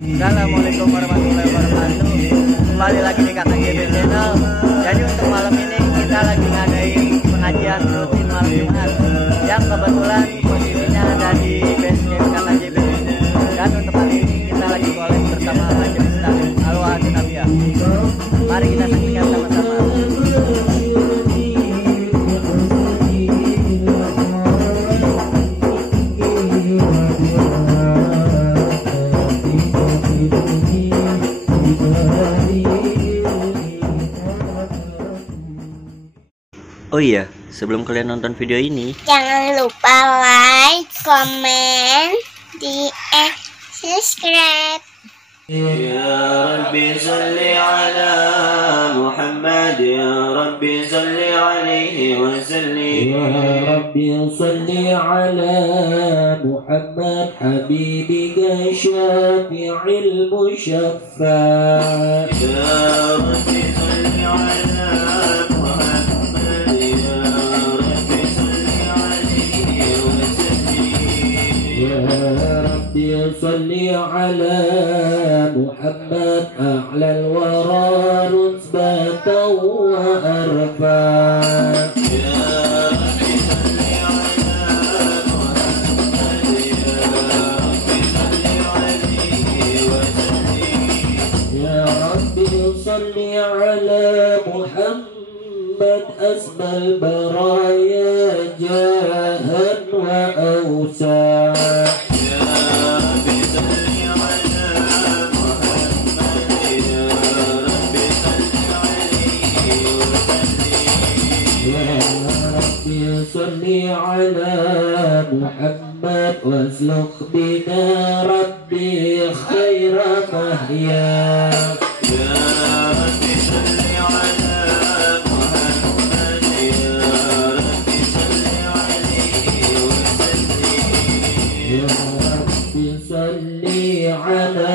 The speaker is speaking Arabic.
Assalamualaikum warahmatullahi wabarakatuh. Kembali lagi di Kakak JB Channel. Jadi untuk malam ini kita lagi ngadain pengajian rutin malam Jumat yang kebetulan posisinya ada di base camp Kakak JB. Dan untuk hari ini kita lagi collab bersama Majelis Taklim Al-Wahabi Nabiyah. Mari kita saksikan sama-sama. Oh iya, sebelum kalian nonton video ini, jangan lupa like, komen, subscribe. Ya Rabbi salli ala Muhammad, Ya Rabbi salli alaihi wa sallim. Ya Rabbi salli ala Muhammad, habibika syafi'il musyaffa'. Ya Rabbi salli ala صلي على محمد أعلى الورى رتبة وأرفع. يا ربي صل على محمد، يا ربي صل عليه وسلم. يا ربي صل على محمد أسمى البرايا جاها وأوسع. صلي على محمد واسلك بنا ربي خير محيا. يا ربي صل على محمد، يا ربي صل عليه وسلم. يا ربي صل على